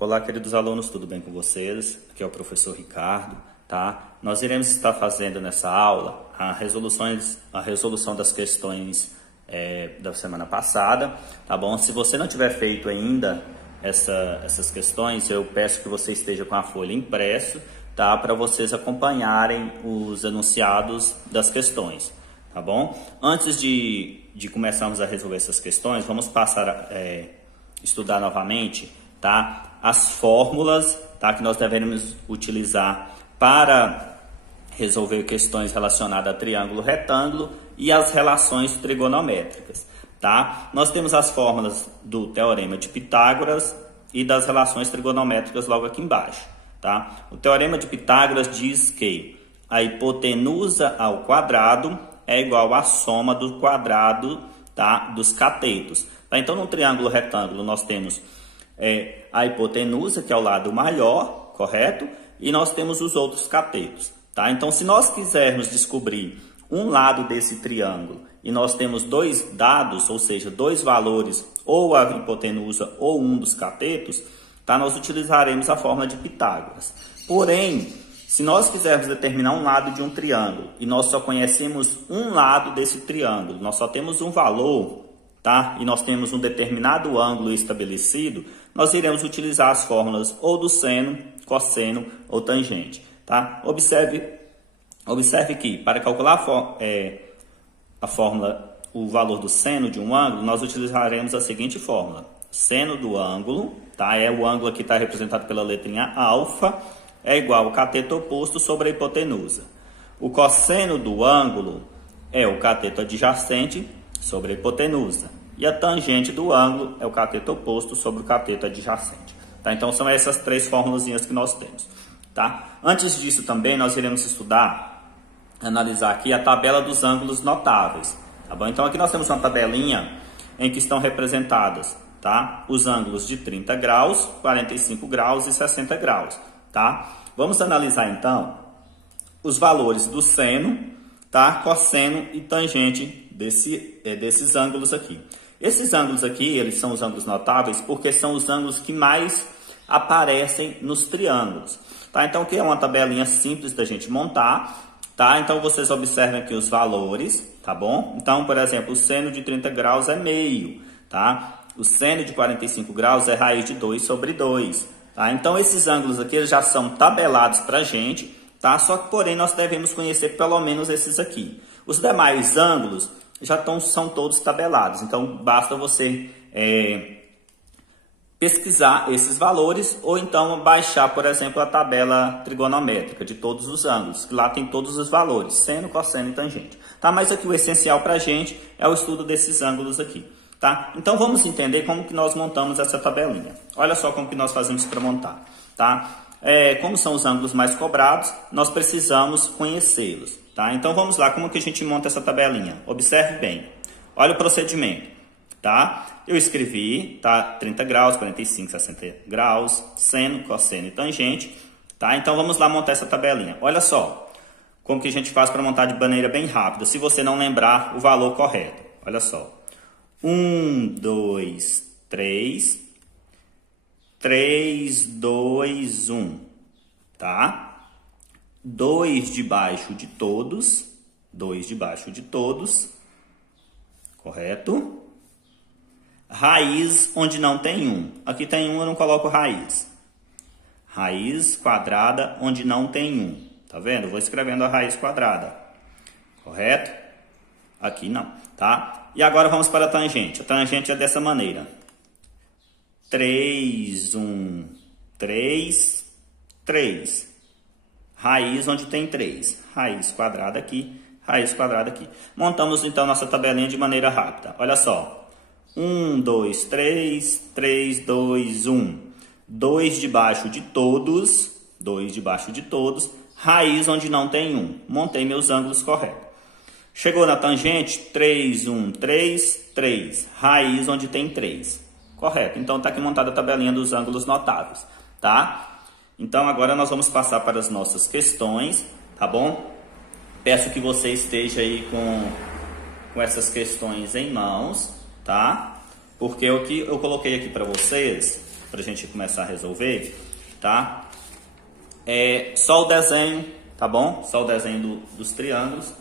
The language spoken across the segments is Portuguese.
Olá, queridos alunos, tudo bem com vocês? Aqui é o professor Ricardo, tá? Nós iremos estar fazendo nessa aula a resolução das questões da semana passada, tá bom? Se você não tiver feito ainda essas questões, eu peço que você esteja com a folha impresso, tá? Para vocês acompanharem os enunciados das questões, tá bom? Antes de começarmos a resolver essas questões, vamos passar a estudar novamente, tá? As fórmulas, tá? Que nós devemos utilizar para resolver questões relacionadas a triângulo, retângulo e as relações trigonométricas, tá? Nós temos as fórmulas do Teorema de Pitágoras e das relações trigonométricas logo aqui embaixo, tá? O Teorema de Pitágoras diz que a hipotenusa ao quadrado é igual à soma do quadrado, tá, dos catetos, tá? Então, no triângulo retângulo, nós temos a hipotenusa, que é o lado maior, correto? E nós temos os outros catetos, tá? Então, se nós quisermos descobrir um lado desse triângulo e nós temos dois dados, ou seja, dois valores, ou a hipotenusa ou um dos catetos, tá? Nós utilizaremos a fórmula de Pitágoras. Porém, se nós quisermos determinar um lado de um triângulo e nós só conhecemos um lado desse triângulo, nós só temos um valor, tá? E nós temos um determinado ângulo estabelecido, nós iremos utilizar as fórmulas ou do seno, cosseno ou tangente, tá? Observe que para calcular a fórmula, o valor do seno de um ângulo, nós utilizaremos a seguinte fórmula: seno do ângulo, tá? É o ângulo que está representado pela letrinha alfa, é igual ao cateto oposto sobre a hipotenusa. O cosseno do ângulo é o cateto adjacente sobre a hipotenusa. E a tangente do ângulo é o cateto oposto sobre o cateto adjacente, tá? Então, são essas três formulazinhas que nós temos, tá? Antes disso também, nós iremos analisar aqui a tabela dos ângulos notáveis, tá bom? Então, aqui nós temos uma tabelinha em que estão representadas, tá? Os ângulos de 30 graus, 45 graus e 60 graus, tá? Vamos analisar, então, os valores do seno, tá? Cosseno e tangente desses ângulos aqui. Esses ângulos aqui, eles são os ângulos notáveis porque são os ângulos que mais aparecem nos triângulos, tá? Então, aqui é uma tabelinha simples da gente montar, tá? Então, vocês observem aqui os valores, tá bom? Então, por exemplo, o seno de 30 graus é meio, tá? O seno de 45 graus é raiz de 2 sobre 2, tá? Então, esses ângulos aqui eles já são tabelados pra gente, tá? Só que, porém, nós devemos conhecer pelo menos esses aqui. Os demais ângulos são todos tabelados, então basta você pesquisar esses valores ou então baixar, por exemplo, a tabela trigonométrica de todos os ângulos, que lá tem todos os valores, seno, cosseno e tangente, tá? Mas aqui o essencial para a gente é o estudo desses ângulos aqui, tá? Então vamos entender como que nós montamos essa tabelinha. Olha só como que nós fazemos para montar, tá? Como são os ângulos mais cobrados, nós precisamos conhecê-los, tá? Então vamos lá, como que a gente monta essa tabelinha? Observe bem, olha o procedimento, tá? Eu escrevi, tá? 30 graus, 45, 60 graus, seno, cosseno e tangente, tá? Então vamos lá montar essa tabelinha. Olha só como que a gente faz para montar de maneira bem rápida, se você não lembrar o valor correto. Olha só, 1, 2, 3... 3, 2, 1, tá? 2 debaixo de todos, correto? Raiz onde não tem 1. Aqui tem 1, eu não coloco raiz. Raiz quadrada onde não tem 1. Tá vendo? Eu vou escrevendo a raiz quadrada, correto? Aqui não, tá? E agora vamos para a tangente. A tangente é dessa maneira. 3, 1, 3, 3. Raiz onde tem 3. Raiz quadrada aqui, raiz quadrada aqui. Montamos então nossa tabelinha de maneira rápida. Olha só. 1, 2, 3, 3, 2, 1. 2 debaixo de todos, raiz onde não tem 1. Montei meus ângulos corretos. Chegou na tangente, 3, 1, 3, 3. Raiz onde tem 3. Correto, então está aqui montada a tabelinha dos ângulos notáveis, tá? Então agora nós vamos passar para as nossas questões, tá bom? Peço que você esteja aí com essas questões em mãos, tá? Porque o que eu coloquei aqui para vocês para a gente começar a resolver, tá? É só o desenho, tá bom? Só o desenho dos triângulos,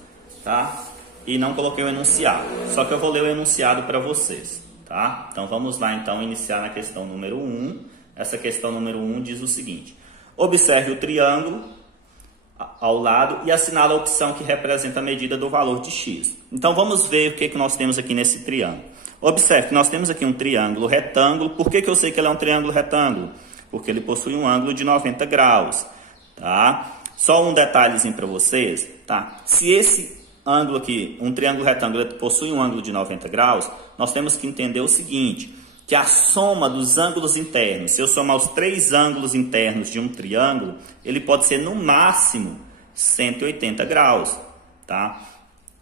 tá? E não coloquei o enunciado, só que eu vou ler o enunciado para vocês, tá? Então vamos lá então iniciar na questão número 1. Essa questão número 1 diz o seguinte: observe o triângulo ao lado e assinale a opção que representa a medida do valor de x. Então vamos ver o que nós temos aqui nesse triângulo. Observe que nós temos aqui um triângulo retângulo. Por que eu sei que ele é um triângulo retângulo? Porque ele possui um ângulo de 90 graus, tá? Só um detalhezinho para vocês, tá? Se esse ângulo aqui, um triângulo retângulo, possui um ângulo de 90 graus, nós temos que entender o seguinte, que a soma dos ângulos internos, se eu somar os 3 ângulos internos de um triângulo, ele pode ser no máximo 180 graus, tá?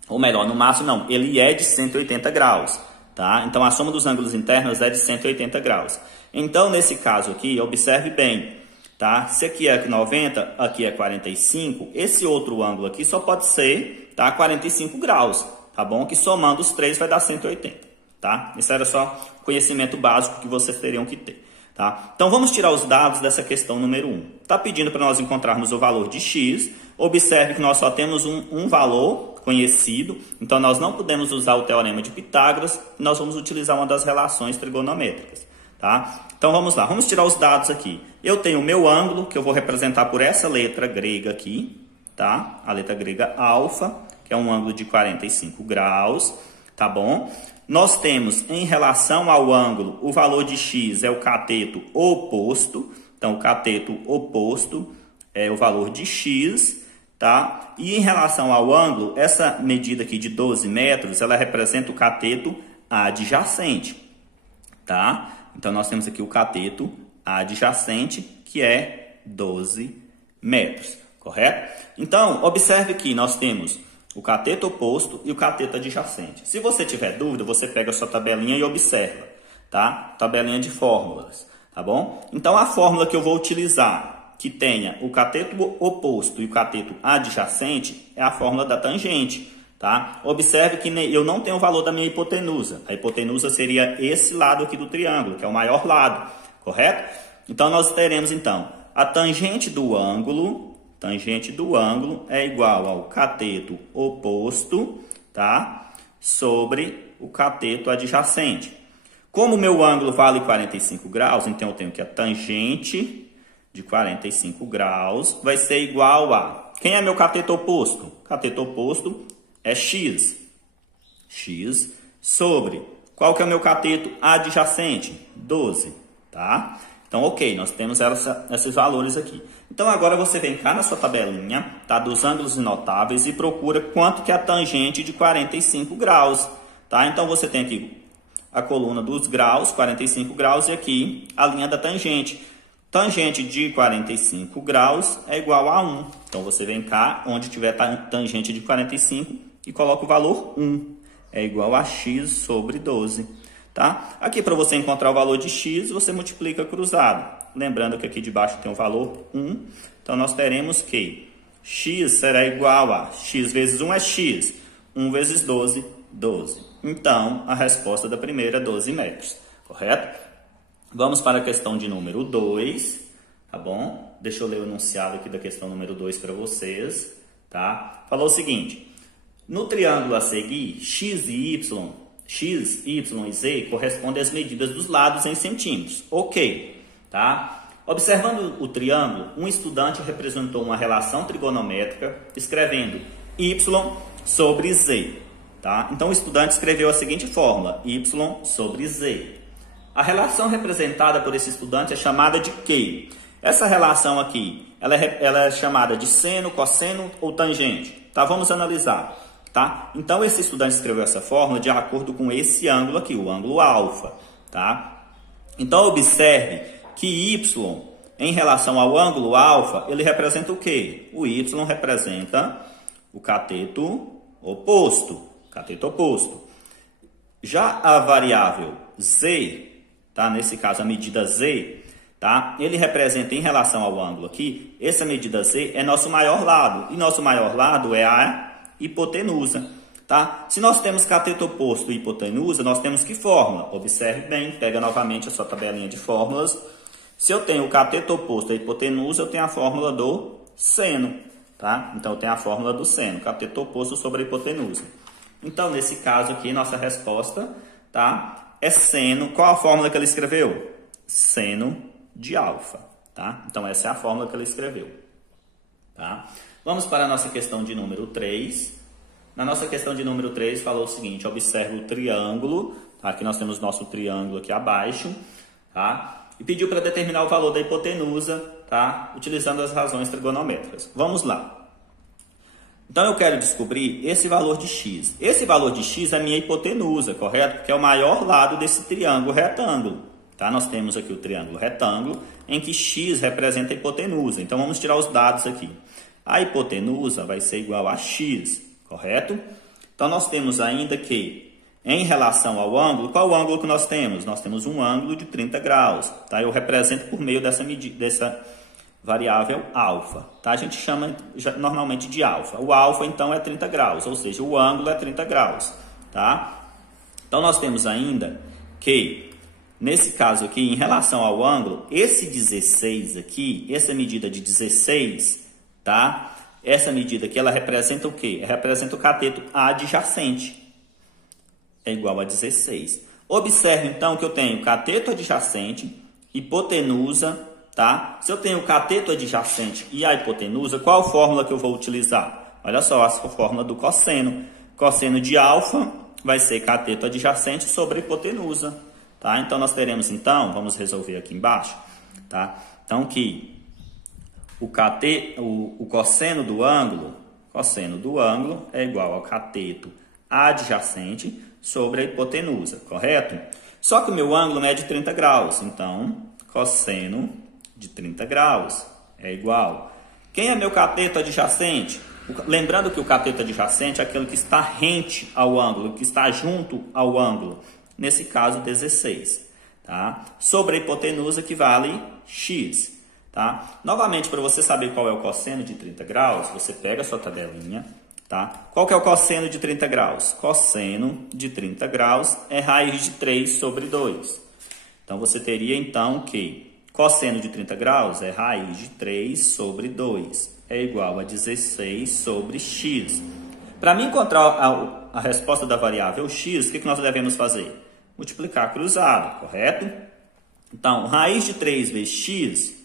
Ou melhor, no máximo não, ele é de 180 graus, tá? Então a soma dos ângulos internos é de 180 graus. Então nesse caso aqui, observe bem, tá? Se aqui é 90, aqui é 45, esse outro ângulo aqui só pode ser, tá, 45 graus, tá bom? Que somando os 3 vai dar 180, tá? Isso era só conhecimento básico que vocês teriam que ter, tá? Então vamos tirar os dados dessa questão número 1. Tá pedindo para nós encontrarmos o valor de x. Observe que nós só temos um valor conhecido, então nós não podemos usar o teorema de Pitágoras, nós vamos utilizar uma das relações trigonométricas, tá? Então vamos lá, vamos tirar os dados aqui. Eu tenho o meu ângulo, que eu vou representar por essa letra grega aqui, tá? A letra grega alfa, que é um ângulo de 45 graus, tá bom? Nós temos, em relação ao ângulo, o valor de x é o cateto oposto, então o cateto oposto é o valor de x, tá? E em relação ao ângulo, essa medida aqui de 12 metros, ela representa o cateto adjacente, tá? Então, nós temos aqui o cateto adjacente, que é 12 metros, correto? Então, observe que nós temos o cateto oposto e o cateto adjacente. Se você tiver dúvida, você pega a sua tabelinha e observa, tá? Tabelinha de fórmulas, tá bom? Então, a fórmula que eu vou utilizar, que tenha o cateto oposto e o cateto adjacente, é a fórmula da tangente, tá? Observe que eu não tenho o valor da minha hipotenusa. A hipotenusa seria esse lado aqui do triângulo, que é o maior lado, correto? Então, nós teremos, então, a tangente do ângulo é igual ao cateto oposto, tá? Sobre o cateto adjacente. Como o meu ângulo vale 45 graus, então eu tenho que a tangente de 45 graus vai ser igual a... Quem é meu cateto oposto? Cateto oposto é x. X sobre... Qual que é o meu cateto adjacente? 12, tá? Então, ok, nós temos esses valores aqui. Então, agora você vem cá na sua tabelinha, tá, dos ângulos notáveis e procura quanto que é a tangente de 45 graus, tá? Então, você tem aqui a coluna dos graus, 45 graus, e aqui a linha da tangente. Tangente de 45 graus é igual a 1. Então, você vem cá, onde tiver tangente de 45 e coloca o valor 1. É igual a x sobre 12. Tá? Aqui, para você encontrar o valor de x, você multiplica cruzado. Lembrando que aqui de baixo tem o valor 1. Então, nós teremos que x será igual a x vezes 1 é x. 1 vezes 12, 12. Então, a resposta da primeira é 12 metros. Correto? Vamos para a questão de número 2. Tá bom? Deixa eu ler o enunciado aqui da questão número 2 para vocês. Tá? Falou o seguinte. No triângulo a seguir, x, y e z correspondem às medidas dos lados em centímetros. Ok, tá? Observando o triângulo, um estudante representou uma relação trigonométrica escrevendo y sobre z, tá? Então, o estudante escreveu a seguinte fórmula, y sobre z. A relação representada por esse estudante é chamada de quê? Essa relação aqui, ela é chamada de seno, cosseno ou tangente, tá? Vamos analisar. Tá? Então, esse estudante escreveu essa fórmula de acordo com esse ângulo aqui, o ângulo alfa. Tá? Então, observe que y, em relação ao ângulo alfa, ele representa o quê? O y representa o cateto oposto. Já a variável z, tá? Nesse caso, a medida z, tá? Ele representa, em relação ao ângulo aqui, essa medida z é nosso maior lado. E nosso maior lado é a hipotenusa, tá? Se nós temos cateto oposto e hipotenusa, nós temos que fórmula? Observe bem, pega novamente a sua tabelinha de fórmulas. Se eu tenho o cateto oposto à hipotenusa, eu tenho a fórmula do seno, tá? Então, eu tenho a fórmula do seno, cateto oposto sobre a hipotenusa. Então, nesse caso aqui, nossa resposta, tá? É seno. Qual a fórmula que ele escreveu? Seno de alfa, tá? Então, essa é a fórmula que ele escreveu, tá? Vamos para a nossa questão de número 3. Na nossa questão de número 3, falou o seguinte, observe o triângulo, tá? Aqui nós temos nosso triângulo aqui abaixo, tá? E pediu para determinar o valor da hipotenusa, tá? Utilizando as razões trigonométricas. Vamos lá. Então, eu quero descobrir esse valor de x. Esse valor de x é a minha hipotenusa, correto? Porque é o maior lado desse triângulo retângulo, tá? Nós temos aqui o triângulo retângulo, em que x representa a hipotenusa. Então, vamos tirar os dados aqui. A hipotenusa vai ser igual a x, correto? Então, nós temos ainda que, em relação ao ângulo, qual o ângulo que nós temos? Nós temos um ângulo de 30 graus, tá? Eu represento por meio dessa variável alfa, tá? A gente chama normalmente de alfa. O alfa, então, é 30 graus, ou seja, o ângulo é 30 graus, tá? Então, nós temos ainda que, nesse caso aqui, em relação ao ângulo, esse 16 aqui, essa medida de 16, tá? Essa medida aqui, ela representa o quê? Representa o cateto adjacente. É igual a 16. Observe, então, que eu tenho cateto adjacente, hipotenusa, tá? Se eu tenho o cateto adjacente e a hipotenusa, qual a fórmula que eu vou utilizar? Olha só, a fórmula do cosseno. Cosseno de alfa vai ser cateto adjacente sobre a hipotenusa, tá? Então, nós teremos, então, vamos resolver aqui embaixo, tá? Então, que o cosseno do ângulo é igual ao cateto adjacente sobre a hipotenusa, correto? Só que o meu ângulo é de 30 graus, então, cosseno de 30 graus é igual. Quem é meu cateto adjacente? Lembrando que o cateto adjacente é aquele que está rente ao ângulo, que está junto ao ângulo. Nesse caso, 16. Tá? Sobre a hipotenusa, que vale x. Tá? Novamente, para você saber qual é o cosseno de 30 graus, você pega a sua tabelinha. Tá? Qual que é o cosseno de 30 graus? Cosseno de 30 graus é raiz de 3 sobre 2. Então, você teria, então, que cosseno de 30 graus é raiz de 3 sobre 2. É igual a 16 sobre x. Para mim encontrar a resposta da variável x, o que nós devemos fazer? Multiplicar cruzado, correto? Então, raiz de 3 vezes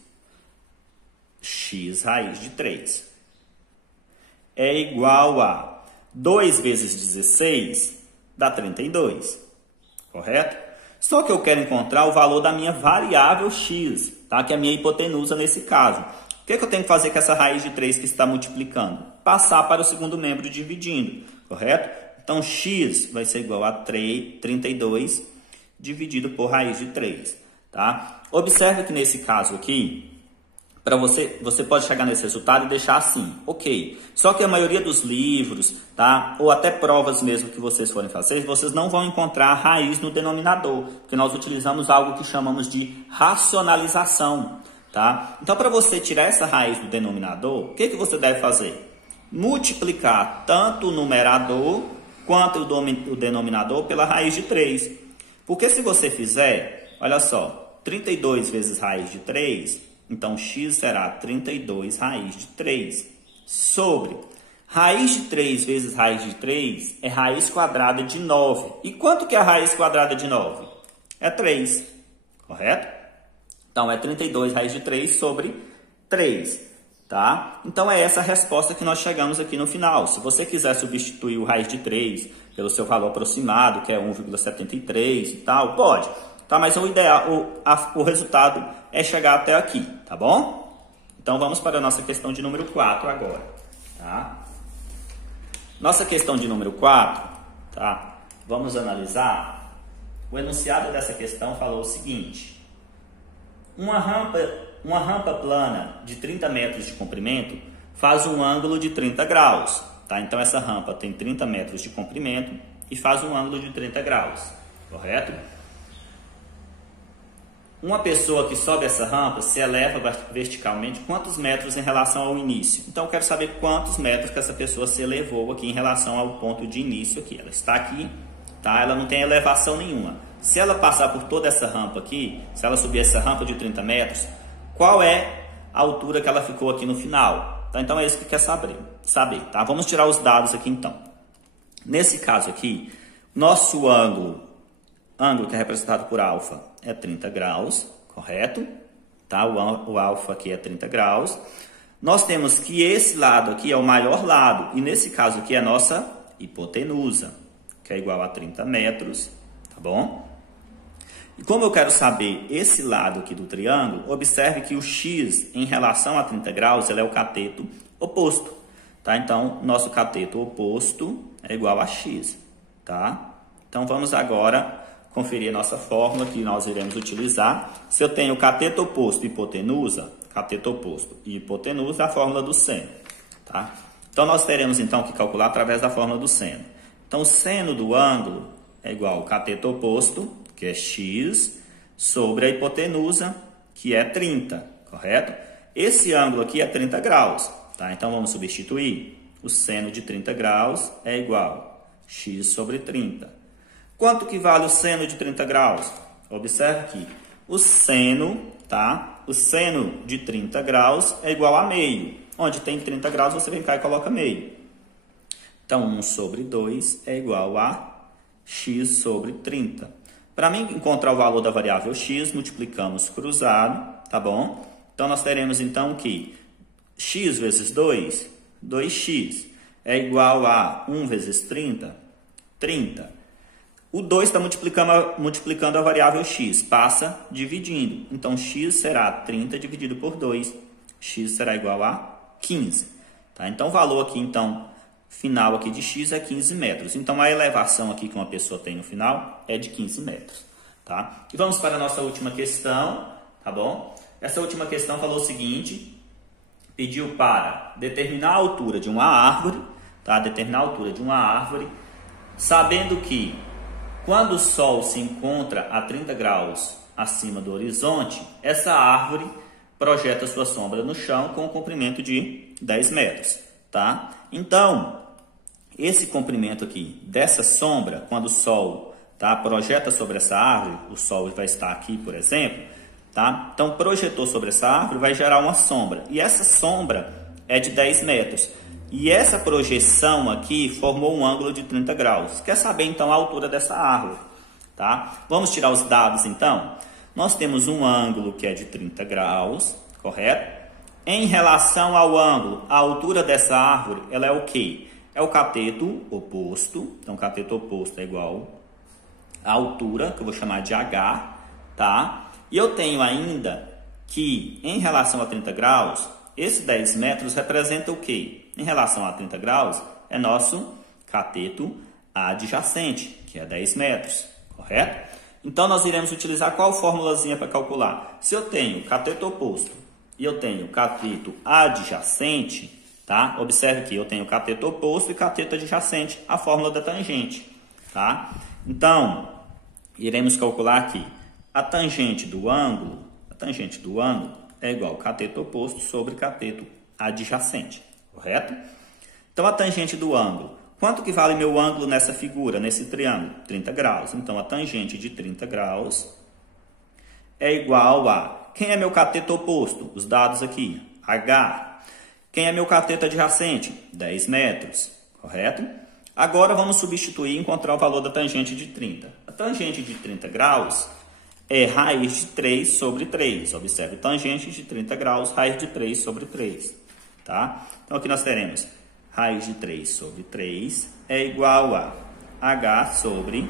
x raiz de 3 é igual a 2 vezes 16 dá 32, correto? Só que eu quero encontrar o valor da minha variável x, tá? Que é a minha hipotenusa nesse caso. O que eu tenho que fazer com essa raiz de 3 que está multiplicando? Passar para o segundo membro dividindo, correto? Então, x vai ser igual a 32 dividido por raiz de 3, tá? Observe que nesse caso aqui, para você pode chegar nesse resultado e deixar assim, ok. Só que a maioria dos livros, tá? Ou até provas mesmo que vocês forem fazer, vocês não vão encontrar a raiz no denominador, porque nós utilizamos algo que chamamos de racionalização, tá? Então, para você tirar essa raiz do denominador, o que você deve fazer? Multiplicar tanto o numerador quanto o denominador pela raiz de 3. Porque se você fizer, olha só, 32 vezes raiz de 3... Então, x será 32 raiz de 3 sobre raiz de 3 vezes raiz de 3 é raiz quadrada de 9. E quanto que é a raiz quadrada de 9? É 3, correto? Então, é 32 raiz de 3 sobre 3, tá? Então, é essa a resposta que nós chegamos aqui no final. Se você quiser substituir o raiz de 3 pelo seu valor aproximado, que é 1,73 e tal, pode. Tá? Mas o ideal, o resultado é chegar até aqui, tá bom? Então, vamos para a nossa questão de número 4 agora, tá? Nossa questão de número 4, tá? Vamos analisar. O enunciado dessa questão falou o seguinte. Uma rampa plana de 30 metros de comprimento faz um ângulo de 30 graus, tá? Então, essa rampa tem 30 metros de comprimento e faz um ângulo de 30 graus, correto? Uma pessoa que sobe essa rampa se eleva verticalmente quantos metros em relação ao início? Então, eu quero saber quantos metros que essa pessoa se elevou aqui em relação ao ponto de início aqui. Ela está aqui, tá? Ela não tem elevação nenhuma. se ela passar por toda essa rampa aqui, se ela subir essa rampa de 30 metros, qual é a altura que ela ficou aqui no final? Tá? Então é isso que quer saber, tá? Vamos tirar os dados aqui então. Nesse caso aqui, nosso ângulo que é representado por alfa é 30 graus, correto? Tá? O alfa aqui é 30 graus. Nós temos que esse lado aqui é o maior lado, e nesse caso aqui é a nossa hipotenusa, que é igual a 30 metros, tá bom? E como eu quero saber esse lado aqui do triângulo, observe que o x em relação a 30 graus ele é o cateto oposto, tá? Então, nosso cateto oposto é igual a x, tá? Então, vamos agora conferir a nossa fórmula que nós iremos utilizar. Se eu tenho cateto oposto e hipotenusa, a fórmula do seno, tá? Então, nós teremos então que calcular através da fórmula do seno. Então, o seno do ângulo é igual ao cateto oposto, que é x, sobre a hipotenusa, que é 30, correto? Esse ângulo aqui é 30 graus, tá? Então, vamos substituir. O seno de 30 graus é igual a x sobre 30. Quanto que vale o seno de 30 graus? Observe aqui. O seno, tá? O seno de 30 graus é igual a meio. Onde tem 30 graus, você vem cá e coloca meio. Então, 1 sobre 2 é igual a x sobre 30. Para mim encontrar o valor da variável x, multiplicamos cruzado, tá bom? Então, nós teremos então que x vezes 2, 2x, é igual a 1 vezes 30, 30. O 2 está multiplicando a variável x, passa dividindo. Então, x será 30 dividido por 2, x será igual a 15. Tá? Então, o valor aqui, então, final aqui de x é 15 metros. Então, a elevação aqui que uma pessoa tem no final é de 15 metros. Tá? E vamos para a nossa última questão, tá bom? Essa última questão falou o seguinte, pediu para determinar a altura de uma árvore, tá? Determinar a altura de uma árvore, sabendo que quando o Sol se encontra a 30 graus acima do horizonte, essa árvore projeta sua sombra no chão com um comprimento de 10 metros, tá? Então, esse comprimento aqui dessa sombra, quando o Sol, tá, projeta sobre essa árvore, o Sol vai estar aqui, por exemplo, tá? Então, projetou sobre essa árvore, vai gerar uma sombra. E essa sombra é de 10 metros. E essa projeção aqui formou um ângulo de 30 graus. Quer saber, então, a altura dessa árvore, tá? Vamos tirar os dados, então? Nós temos um ângulo que é de 30 graus, correto? Em relação ao ângulo, a altura dessa árvore, ela é o quê? É o cateto oposto. Então, o cateto oposto é igual à altura, que eu vou chamar de H, tá? E eu tenho ainda que, em relação a 30 graus, esse 10 metros representa o quê? Em relação a 30 graus, é nosso cateto adjacente, que é 10 metros, correto? Então, nós iremos utilizar qual formulazinha para calcular? Se eu tenho cateto oposto e eu tenho cateto adjacente, tá? Observe que eu tenho cateto oposto e cateto adjacente, a fórmula da tangente, tá? Então, iremos calcular aqui a tangente do ângulo é igual ao cateto oposto sobre cateto adjacente, correto? Então, a tangente do ângulo, quanto que vale meu ângulo nessa figura, nesse triângulo? 30 graus. Então, a tangente de 30 graus é igual a... Quem é meu cateto oposto? Os dados aqui, H. Quem é meu cateto adjacente? 10 metros, correto? Agora, vamos substituir e encontrar o valor da tangente de 30. A tangente de 30 graus é raiz de 3 sobre 3. Observe, tangente de 30 graus, raiz de 3 sobre 3. Tá? Então, aqui nós teremos raiz de 3 sobre 3 é igual a H sobre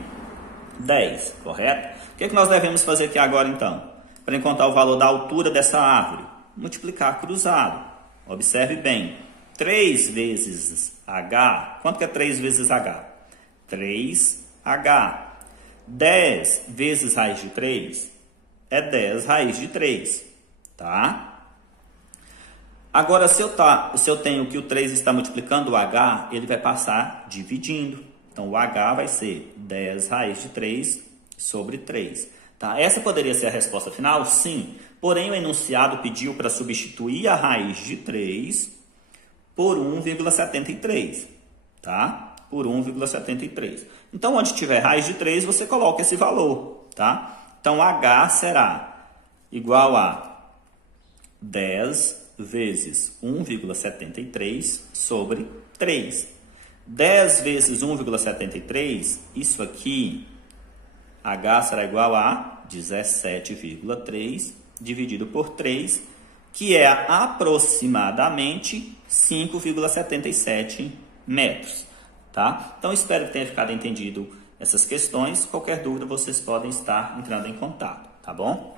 10, correto? O que nós devemos fazer aqui agora, então? Para encontrar o valor da altura dessa árvore? Multiplicar cruzado. Observe bem. 3 vezes H, quanto que é 3 vezes H? 3H. 10 vezes raiz de 3 é 10 raiz de 3, tá? Agora, se eu tenho que o 3 está multiplicando o H, ele vai passar dividindo. Então, o H vai ser 10 raiz de 3 sobre 3. Tá? Essa poderia ser a resposta final? Sim. Porém, o enunciado pediu para substituir a raiz de 3 por 1,73. Tá? Por 1,73. Então, onde tiver raiz de 3, você coloca esse valor. tá? Então, H será igual a 10 vezes 1,73 sobre 3. 10 vezes 1,73, isso aqui, H será igual a 17,3 dividido por 3, que é aproximadamente 5,77 metros, tá? Então, espero que tenha ficado entendido essas questões. Qualquer dúvida, vocês podem estar entrando em contato, tá bom?